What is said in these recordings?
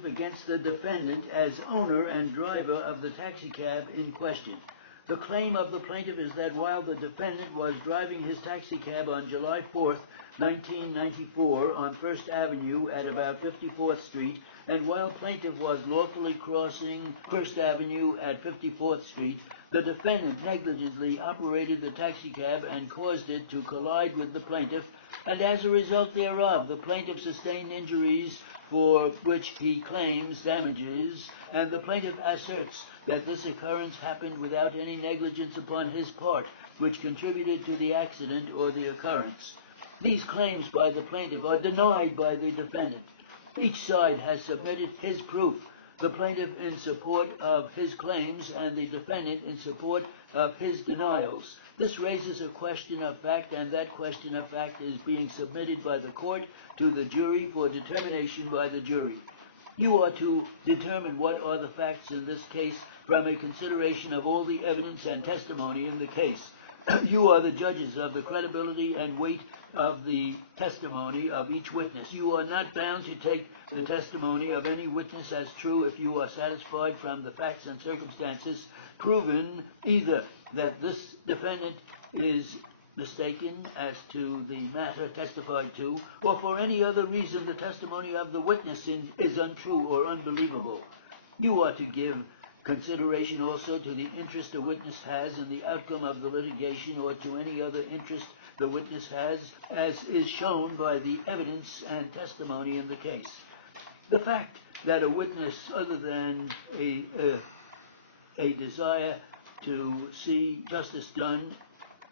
plaintiff against the defendant as owner and driver of the taxicab in question. The claim of the plaintiff is that while the defendant was driving his taxicab on July 4th, 1994 on First Avenue at about 54th Street, and while plaintiff was lawfully crossing First Avenue at 54th Street, the defendant negligently operated the taxicab and caused it to collide with the plaintiff, and as a result thereof, the plaintiff sustained injuries for which he claims damages, and the plaintiff asserts that this occurrence happened without any negligence upon his part, which contributed to the accident or the occurrence. These claims by the plaintiff are denied by the defendant. Each side has submitted his proof, the plaintiff in support of his claims and the defendant in support of his denials. This raises a question of fact, and that question of fact is being submitted by the court to the jury for determination by the jury. You are to determine what are the facts in this case from a consideration of all the evidence and testimony in the case. You are the judges of the credibility and weight of the testimony of each witness. You are not bound to take the testimony of any witness as true if you are satisfied from the facts and circumstances proven either that this defendant is mistaken as to the matter testified to, or for any other reason the testimony of the witness is untrue or unbelievable. You are to give consideration also to the interest a witness has in the outcome of the litigation, or to any other interest the witness has, as is shown by the evidence and testimony in the case. The fact that a witness, other than a desire to see justice done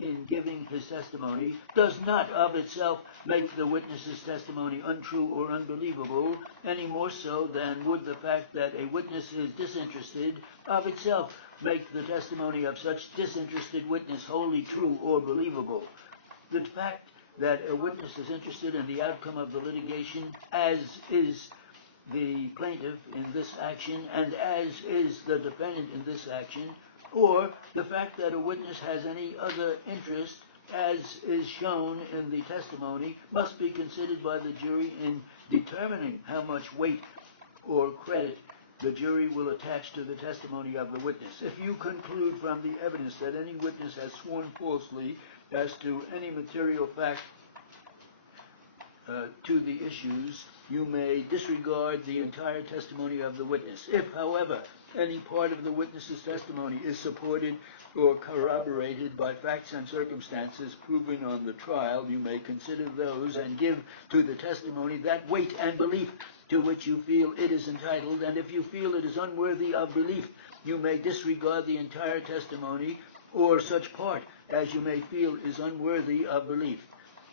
in giving his testimony, does not of itself make the witness's testimony untrue or unbelievable, any more so than would the fact that a witness is disinterested of itself make the testimony of such disinterested witness wholly true or believable. The fact that a witness is interested in the outcome of the litigation, as is the plaintiff in this action and as is the defendant in this action, or the fact that a witness has any other interest, as is shown in the testimony, must be considered by the jury in determining how much weight or credit the jury will attach to the testimony of the witness. If you conclude from the evidence that any witness has sworn falsely as to any material fact to the issues, you may disregard the entire testimony of the witness. If, however, any part of the witness's testimony is supported or corroborated by facts and circumstances proven on the trial, you may consider those and give to the testimony that weight and belief to which you feel it is entitled, and if you feel it is unworthy of belief, you may disregard the entire testimony or such part as you may feel is unworthy of belief.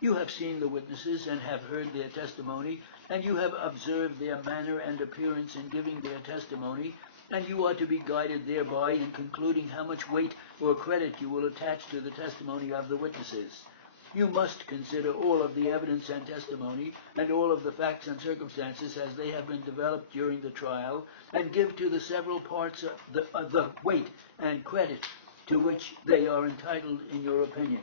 You have seen the witnesses and have heard their testimony, and you have observed their manner and appearance in giving their testimony, and you are to be guided thereby in concluding how much weight or credit you will attach to the testimony of the witnesses. You must consider all of the evidence and testimony and all of the facts and circumstances as they have been developed during the trial, and give to the several parts of the weight and credit to which they are entitled in your opinion.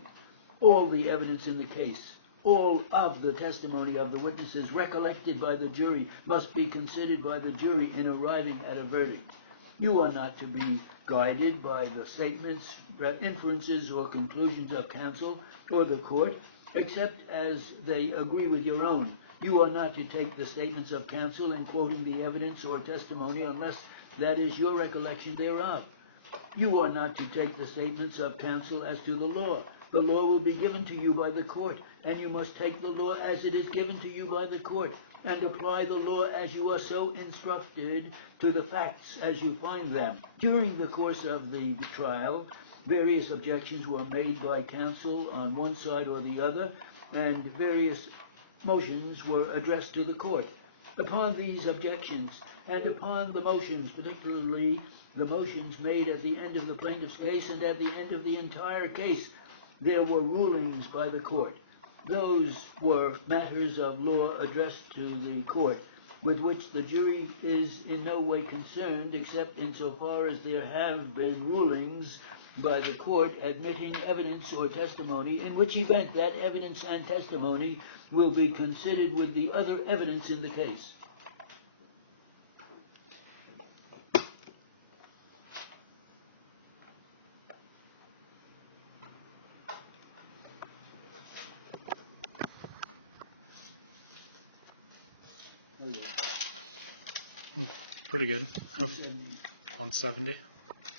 All the evidence in the case, all of the testimony of the witnesses recollected by the jury must be considered by the jury in arriving at a verdict. You are not to be guided by the statements, inferences, or conclusions of counsel or the court, except as they agree with your own. You are not to take the statements of counsel in quoting the evidence or testimony unless that is your recollection thereof. You are not to take the statements of counsel as to the law. The law will be given to you by the court, and you must take the law as it is given to you by the court, and apply the law as you are so instructed to the facts as you find them. During the course of the trial, various objections were made by counsel on one side or the other, and various motions were addressed to the court. Upon these objections, and upon the motions, particularly the motions made at the end of the plaintiff's case and at the end of the entire case, there were rulings by the court. Those were matters of law addressed to the court, with which the jury is in no way concerned, except insofar as there have been rulings by the court admitting evidence or testimony, in which event that evidence and testimony will be considered with the other evidence in the case. again? 670. 170?